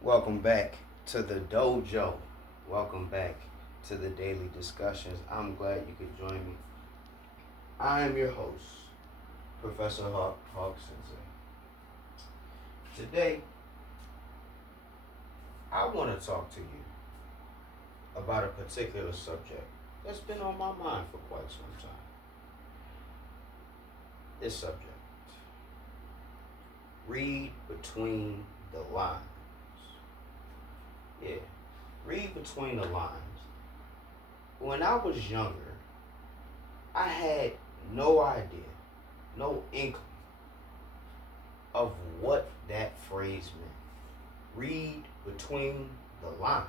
Welcome back to the dojo. Welcome back to the daily discussions. I'm glad you could join me. I am your host, Professor Hawk Sensei. Today, I want to talk to you about a particular subject that's been on my mind for quite some time. This subject: read between the lines. Yeah, read between the lines. When I was younger, I had no idea, no inkling of what that phrase meant. Read between the lines.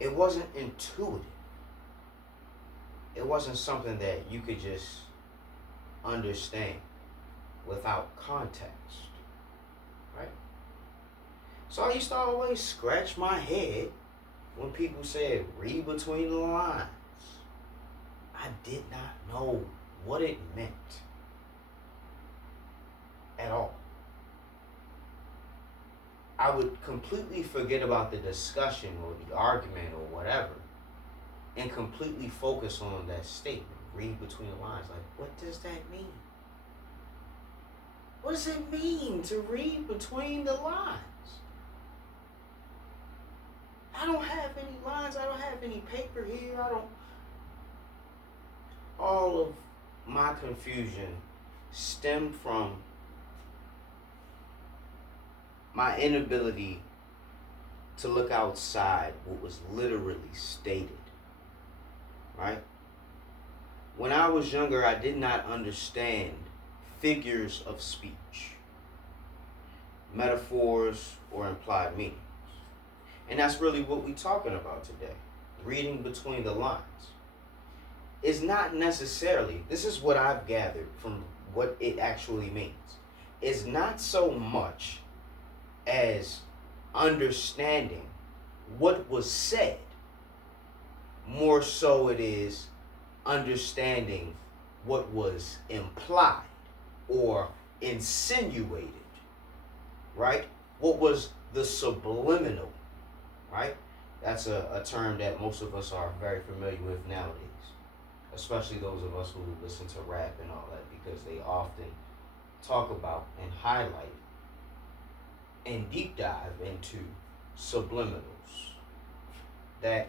It wasn't intuitive. It wasn't something that you could just understand without context, right? So I used to always scratch my head when people said, read between the lines. I did not know what it meant at all. I would completely forget about the discussion or the argument or whatever and completely focus on that statement, read between the lines. Like, what does that mean? What does it mean to read between the lines? I don't have any lines. I don't have any paper here. All of my confusion stemmed from my inability to look outside what was literally stated, right? When I was younger, I did not understand figures of speech, metaphors, or implied meanings. And that's really what we're talking about today. Reading between the lines is not necessarily, this is what I've gathered from what it actually means, is not so much as understanding what was said, more so it is understanding what was implied or insinuated, right? What was the subliminal, right? That's a term that most of us are very familiar with nowadays, especially those of us who listen to rap and all that, because they often talk about and highlight and deep dive into subliminals. That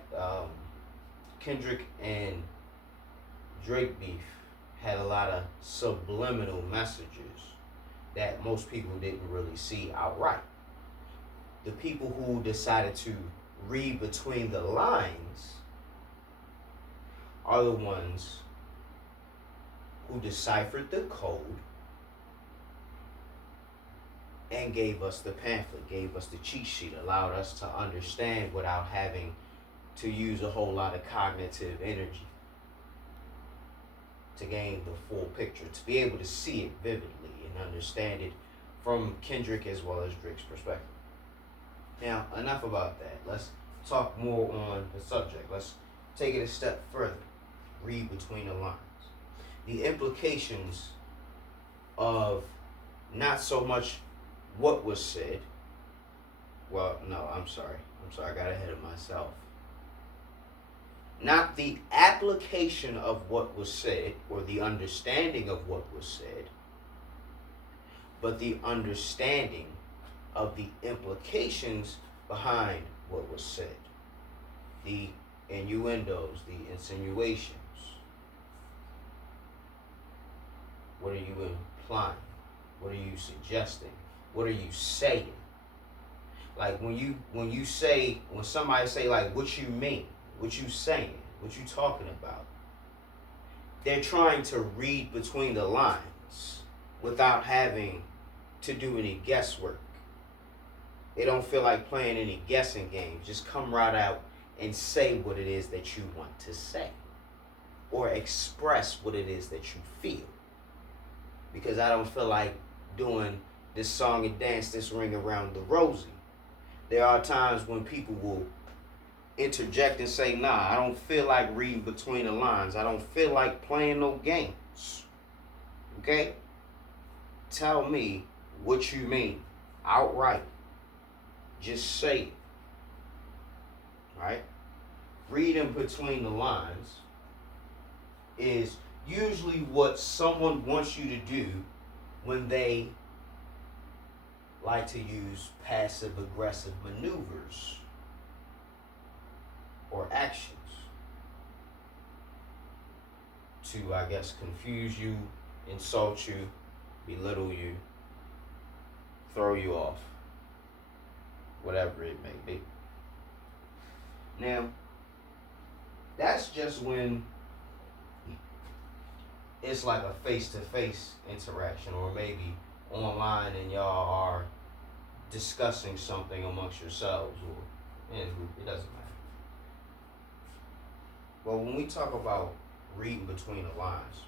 Kendrick and Drake beef had a lot of subliminal messages that most people didn't really see outright. The people who decided to read between the lines are the ones who deciphered the code and gave us the pamphlet, gave us the cheat sheet, allowed us to understand without having to use a whole lot of cognitive energy to gain the full picture, to be able to see it vividly and understand it from Kendrick as well as Drake's perspective. Now, enough about that. Let's talk more on the subject. Let's take it a step further. Read between the lines. The implications of not so much what was said. Well, no, I'm sorry, I got ahead of myself. Not the application of what was said or the understanding of what was said, but the understanding of the implications behind what was said. The innuendos, the insinuations. What are you implying? What are you suggesting? What are you saying? Like when somebody say like, what you mean, what you saying, what you talking about, they're trying to read between the lines without having to do any guesswork. They don't feel like playing any guessing games. Just come right out and say what it is that you want to say, or express what it is that you feel. Because I don't feel like doing this song and dance, this ring around the rosy. There are times when people will interject and say, nah, I don't feel like reading between the lines. I don't feel like playing no games. Okay? Tell me what you mean outright. just say it, right? Reading between the lines is usually what someone wants you to do when they like to use passive aggressive maneuvers or actions to, I guess, confuse you, insult you, belittle you, throw you off, whatever it may be. Now, that's just when it's like a face-to-face interaction, or maybe online and y'all are discussing something amongst yourselves or in a group. It doesn't matter. But when we talk about reading between the lines,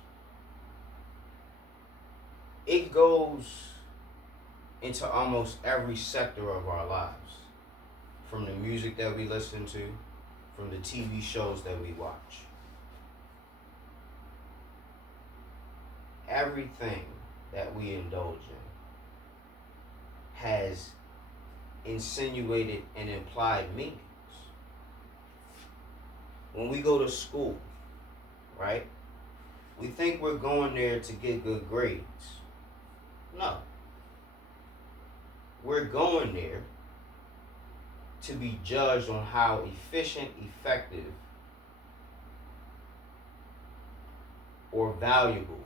it goes into almost every sector of our lives. From the music that we listen to, from the TV shows that we watch. Everything that we indulge in has insinuated and implied meanings. When we go to school, right? We think we're going there to get good grades. No. We're going there to be judged on how efficient, effective, or valuable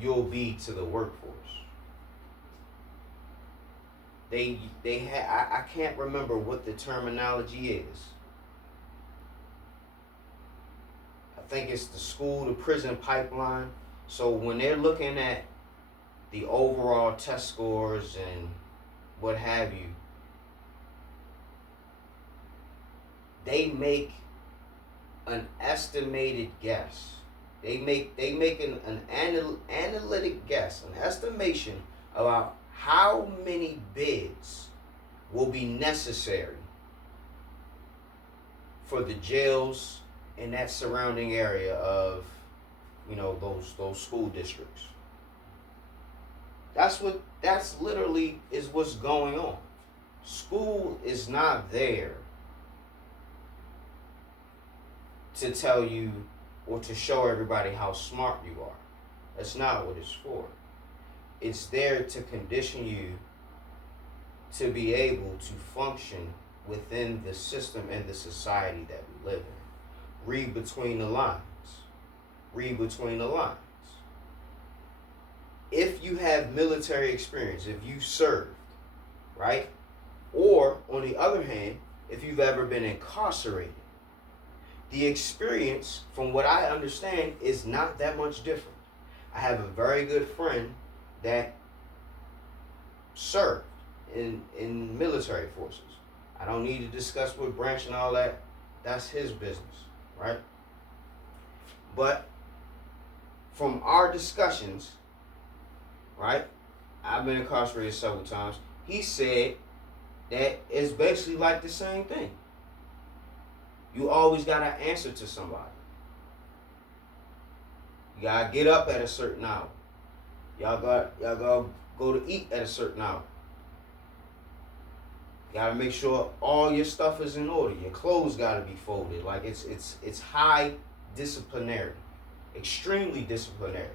you'll be to the workforce. I can't remember what the terminology is. I think it's the school to prison pipeline. So when they're looking at the overall test scores and what have you, they make an estimated guess. They make an analytic guess, an estimation about how many bids will be necessary for the jails in that surrounding area of, those school districts. That's literally is what's going on. School is not there to tell you or to show everybody how smart you are. That's not what it's for. It's there to condition you to be able to function within the system and the society that we live in. Read between the lines. Read between the lines. If you have military experience, if you served, right? Or, on the other hand, if you've ever been incarcerated, the experience, from what I understand, is not that much different. I have a very good friend that served in military forces. I don't need to discuss what branch and all that. That's his business, right? But from our discussions, right, I've been incarcerated several times, he said that it's basically like the same thing. You always got to answer to somebody. You got to get up at a certain hour. Y'all got to go to eat at a certain hour. You got to make sure all your stuff is in order. Your clothes got to be folded. Like it's high disciplinary. Extremely disciplinary.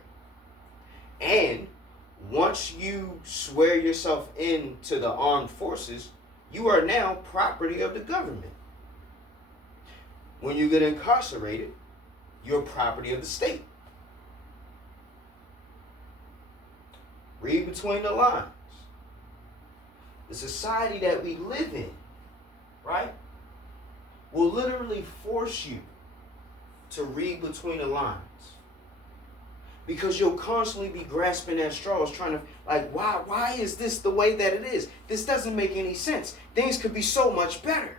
And once you swear yourself into the armed forces, you are now property of the government. When you get incarcerated, you're property of the state. Read between the lines. The society that we live in, right, will literally force you to read between the lines. Because you'll constantly be grasping at straws, trying to, why is this the way that it is? This doesn't make any sense. Things could be so much better.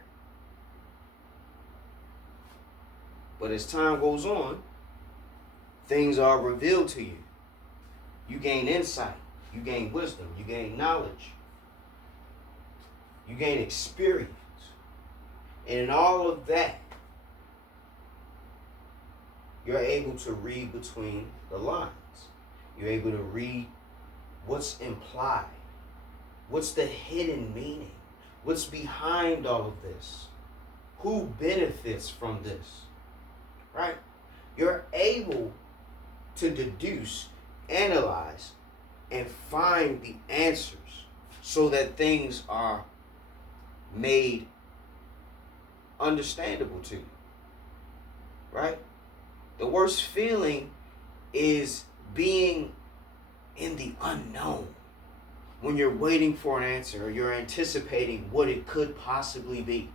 But as time goes on, things are revealed to you. You gain insight. You gain wisdom. You gain knowledge. You gain experience. And in all of that, you're able to read between the lines. You're able to read what's implied. What's the hidden meaning? What's behind all of this? Who benefits from this? Right? You're able to deduce, analyze, and find the answers so that things are made understandable to you. Right? The worst feeling is being in the unknown. When you're waiting for an answer or you're anticipating what it could possibly be.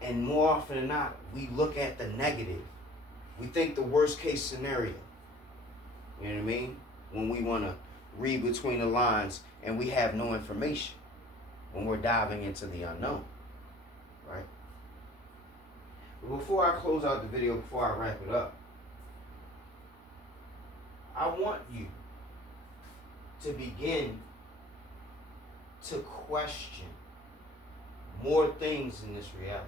And more often than not, we look at the negative. We think the worst case scenario. You know what I mean? When we want to read between the lines and we have no information. When we're diving into the unknown. Right? But before I close out the video, before I wrap it up, I want you to begin to question more things in this reality.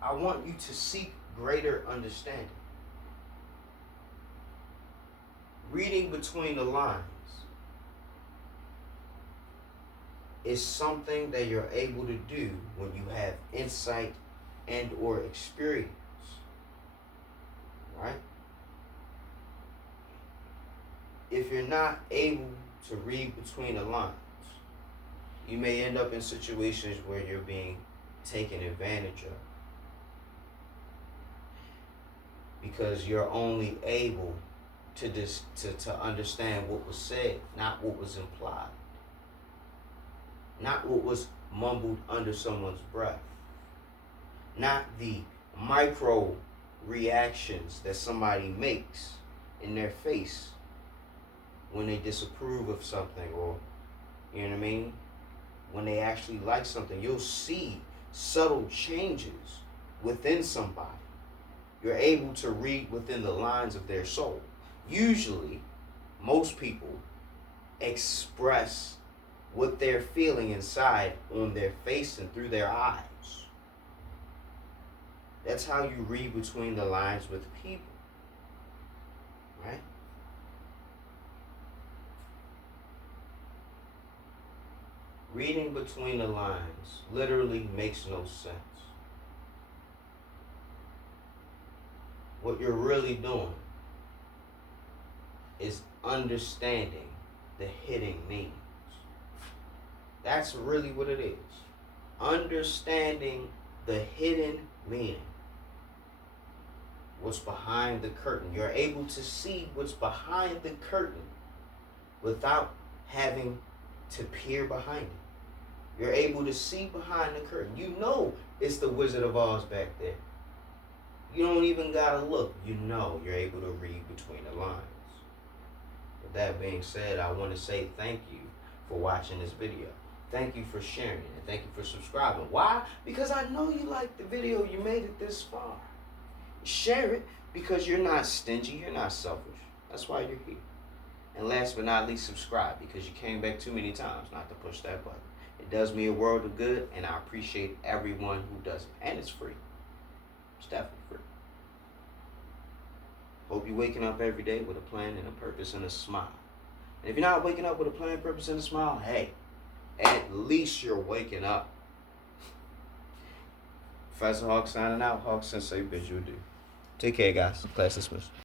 I want you to seek greater understanding. Reading between the lines is something that you're able to do when you have insight and or experience. Right? If you're not able to read between the lines, you may end up in situations where you're being taken advantage of. Because you're only able to understand what was said, not what was implied. Not what was mumbled under someone's breath. Not the micro reactions that somebody makes in their face when they disapprove of something, or, you know what I mean, when they actually like something. You'll see subtle changes within somebody. You're able to read within the lines of their soul. Usually, most people express what they're feeling inside on their face and through their eyes. That's how you read between the lines with people. Right? Reading between the lines literally makes no sense. What you're really doing is understanding the hidden meanings. That's really what it is. Understanding the hidden meaning. What's behind the curtain. You're able to see what's behind the curtain without having to peer behind it. You're able to see behind the curtain. You know it's the Wizard of Oz back there. You don't even gotta look. You know you're able to read between the lines. With that being said, I want to say thank you for watching this video. Thank you for sharing it. And thank you for subscribing. Why? Because I know you liked the video. You made it this far. Share it because you're not stingy. You're not selfish. That's why you're here. And last but not least, subscribe because you came back too many times not to push that button. It does me a world of good, and I appreciate everyone who does it. And it's free. It's definitely free. Hope you're waking up every day with a plan and a purpose and a smile. And if you're not waking up with a plan, purpose, and a smile, hey, at least you're waking up. Professor Hawk signing out. Hawk Sensei bids you adieu. Take care, guys. Class dismissed.